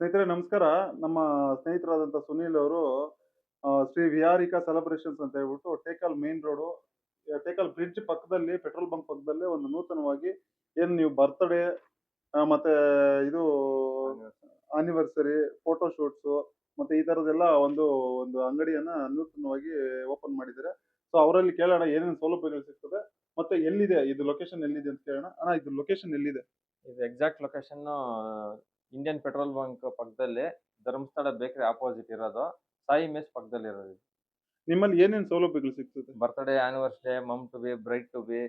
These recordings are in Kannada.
ಸ್ನೇಹಿತರೆ, ನಮಸ್ಕಾರ. ನಮ್ಮ ಸ್ನೇಹಿತರಾದಂತ ಸುನೀಲ್ ಅವರು ಶ್ರೀ ವಿಹಾರಿಕಾ ಸೆಲೆಬ್ರೇಷನ್ಸ್ ಅಂತ ಹೇಳ್ಬಿಟ್ಟು Tekal main road Tekal bridge ಪಕ್ಕದಲ್ಲಿ, ಪೆಟ್ರೋಲ್ ಬಂಕ್ ಪಕ್ಕದಲ್ಲಿ ಒಂದು ನೂತನವಾಗಿ ಏನು ನೀವು ಬರ್ತ್ಡೇ ಮತ್ತೆ ಇದು ಆನಿವರ್ಸರಿ ಫೋಟೋ ಶೂಟ್ಸ್ ಮತ್ತೆ ಈ ತರದೆಲ್ಲ ಒಂದು ಒಂದು ಅಂಗಡಿಯನ್ನ ನೂತನವಾಗಿ ಓಪನ್ ಮಾಡಿದ್ದಾರೆ. ಸೊ ಅವರಲ್ಲಿ ಕೇಳೋಣ ಏನೇನು ಸೌಲಭ್ಯಗಳು ಸಿಗ್ತದೆ, ಮತ್ತೆ ಎಲ್ಲಿದೆ, ಇದು ಲೊಕೇಶನ್ ಎಲ್ಲಿದೆ ಅಂತ ಕೇಳೋಣ. ಅಣ್ಣ, ಇದು ಲೊಕೇಶನ್ ಎಲ್ಲಿದೆ? ಇದು exact location Indian petrol bunk ಪಕ್ಕದಲ್ಲಿ ಧರ್ಮಸ್ಥಳ ಬೇಕರಿ ಆಪೋಸಿಟ್ ಇರೋದು. ಸಾಯಿ ಮೆಸ್ ಪಕ್ಕದಲ್ಲಿ ಇರೋದು ನಿಮ್ಮಲ್ಲಿ ಏನೇನು ಸೌಲಭ್ಯಗಳು ಸಿಗ್ತದೆ? Birthday anniversary mom to be bride to be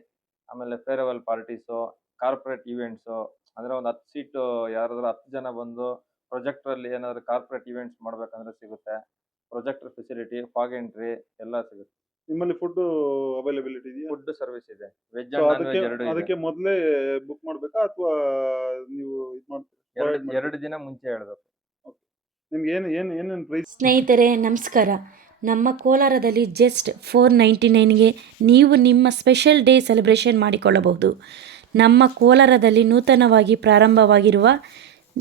ಆಮೇಲೆ ಫೇರ್ವೆಲ್ ಪಾರ್ಟೀಸು ಕಾರ್ಪೊರೇಟ್ ಇವೆಂಟ್ಸು ಅಂದರೆ ಒಂದು ಹತ್ತು ಸೀಟು ಯಾರಾದರೂ ಹತ್ತು ಜನ ಬಂದು ಪ್ರೊಜೆಕ್ಟ್ರಲ್ಲಿ ಅಲ್ಲಿ ಏನಾದ್ರು ಕಾರ್ಪೊರೇಟ್ ಇವೆಂಟ್ಸ್ ಮಾಡಬೇಕಂದ್ರೆ ಸಿಗುತ್ತೆ. ಪ್ರೊಜೆಕ್ಟರ್ ಫೆಸಿಲಿಟಿ ಫಾಗ್ ಎಂಟ್ರಿ ಎಲ್ಲ ಸಿಗುತ್ತೆ. ನಿಮ್ಮಲ್ಲಿ ಫುಡ್ ಅವೈಲೇಬಿಲಿಟಿ ಇದೆಯಾ? ಫುಡ್ ಸರ್ವಿಸ್ ಇದೆ. ವೆಜ್ So ಅದಕ್ಕೆ ಎರಡು ಇದೆ. ಅದಕ್ಕೆ ಮೊದಲೇ ಬುಕ್ ಮಾಡಬೇಕಾ ಅಥವಾ ಎರಡು ದಿನ ಮುಂಚೆ ಹೇಳ್ಬೇಕು. ನಿಮ್ಗೆ ಏನು ಏನು ಏನೇನು ಪ್ರೈಸ್ ಸ್ನೇಹಿತರೆ ನಮಸ್ಕಾರ. ನಮ್ಮ ಕೋಲಾರದಲ್ಲಿ ಜಸ್ಟ್ ಫೋರ್ ನೈಂಟಿ ನೈನ್ಗೆ ನೀವು ನಿಮ್ಮ ಸ್ಪೆಷಲ್ ಡೇ ಸೆಲೆಬ್ರೇಷನ್ ಮಾಡಿಕೊಳ್ಳಬಹುದು. ನಮ್ಮ ಕೋಲಾರದಲ್ಲಿ ನೂತನವಾಗಿ ಪ್ರಾರಂಭವಾಗಿರುವ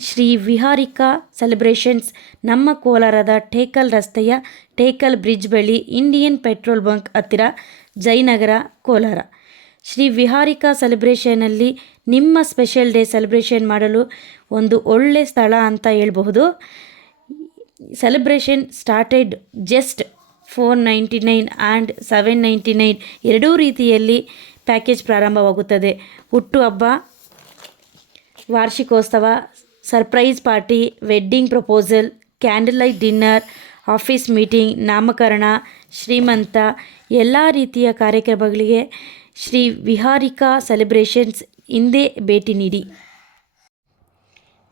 ಶ್ರೀ ವಿಹಾರಿಕಾ ಸೆಲೆಬ್ರೇಷನ್ಸ್ ನಮ್ಮ ಕೋಲಾರದ ಟೇಕಲ್ ರಸ್ತೆಯ ಟೇಕಲ್ ಬ್ರಿಡ್ಜ್ ಬಳಿ ಇಂಡಿಯನ್ ಪೆಟ್ರೋಲ್ ಬಂಕ್ ಹತ್ತಿರ ಜಯನಗರ ಕೋಲಾರ. ಶ್ರೀ ವಿಹಾರಿಕಾ ಸೆಲೆಬ್ರೇಷನಲ್ಲಿ ನಿಮ್ಮ ಸ್ಪೆಷಲ್ ಡೇ ಸೆಲೆಬ್ರೇಷನ್ ಮಾಡಲು ಒಂದು ಒಳ್ಳೆ ಸ್ಥಳ ಅಂತ ಹೇಳ್ಬಹುದು. Celebration started just four ninety nine and seven ninety nine ಎರಡೂ ರೀತಿಯಲ್ಲಿ ಪ್ಯಾಕೇಜ್ ಪ್ರಾರಂಭವಾಗುತ್ತದೆ. ಹುಟ್ಟುಹಬ್ಬ ವಾರ್ಷಿಕೋತ್ಸವ, surprise party, wedding proposal candle light dinner, office meeting, ನಾಮಕರಣ, ಶ್ರೀಮಂತ, ಎಲ್ಲ ರೀತಿಯ ಕಾರ್ಯಕ್ರಮಗಳಿಗೆ ಶ್ರೀ ವಿಹಾರಿಕಾ ಸೆಲೆಬ್ರೇಷನ್ಸ್ ಹಿಂದೆ ಭೇಟಿ ನೀಡಿ.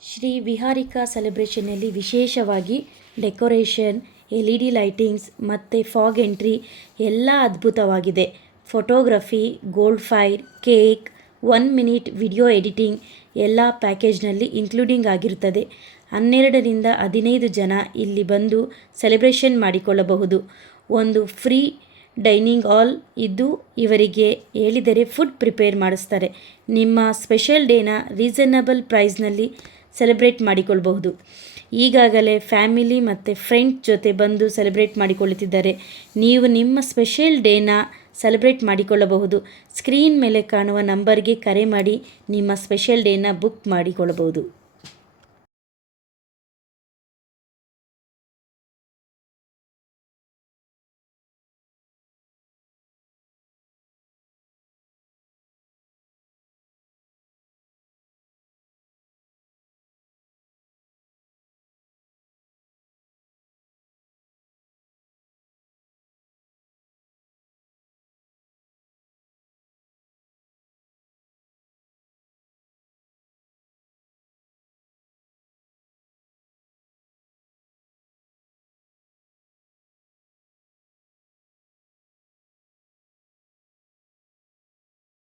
ಶ್ರೀ ವಿಹಾರಿಕಾ ಸೆಲೆಬ್ರೇಷನ್ನಲ್ಲಿ ವಿಶೇಷವಾಗಿ decoration L E D lightings ಮತ್ತು ಫಾಗ್ ಎಂಟ್ರಿ ಎಲ್ಲ ಅದ್ಭುತವಾಗಿದೆ. Photography, gold fire, cake, one minute video editing ಎಲ್ಲ ಪ್ಯಾಕೇಜ್ನಲ್ಲಿ ಇನ್ಕ್ಲೂಡಿಂಗ್ ಆಗಿರುತ್ತದೆ. ಹನ್ನೆರಡರಿಂದ ಹದಿನೈದು ಜನ ಇಲ್ಲಿ ಬಂದು ಸೆಲೆಬ್ರೇಷನ್ ಮಾಡಿಕೊಳ್ಳಬಹುದು. ಒಂದು ಫ್ರೀ ಡೈನಿಂಗ್ ಹಾಲ್ ಇದ್ದು ಇವರಿಗೆ ಹೇಳಿದರೆ ಫುಡ್ ಪ್ರಿಪೇರ್ ಮಾಡಿಸ್ತಾರೆ. ನಿಮ್ಮ ಸ್ಪೆಷಲ್ ಡೇನ ರೀಸನಬಲ್ ಪ್ರೈಸ್ನಲ್ಲಿ ಸೆಲೆಬ್ರೇಟ್ ಮಾಡಿಕೊಳ್ಬಹುದು. ಈಗಾಗಲೇ ಫ್ಯಾಮಿಲಿ ಮತ್ತು ಫ್ರೆಂಡ್ ಜೊತೆ ಬಂದು ಸೆಲೆಬ್ರೇಟ್ ಮಾಡಿಕೊಳ್ಳುತ್ತಿದ್ದಾರೆ ನೀವು ನಿಮ್ಮ ಸ್ಪೆಷಲ್ ಡೇನ ಸೆಲೆಬ್ರೇಟ್ ಮಾಡಿಕೊಳ್ಳಬಹುದು. ಸ್ಕ್ರೀನ್ ಮೇಲೆ ಕಾಣುವ ನಂಬರ್ಗೆ ಕರೆ ಮಾಡಿ ನಿಮ್ಮ ಸ್ಪೆಷಲ್ ಡೇನ ಬುಕ್ ಮಾಡಿಕೊಳ್ಳಬಹುದು.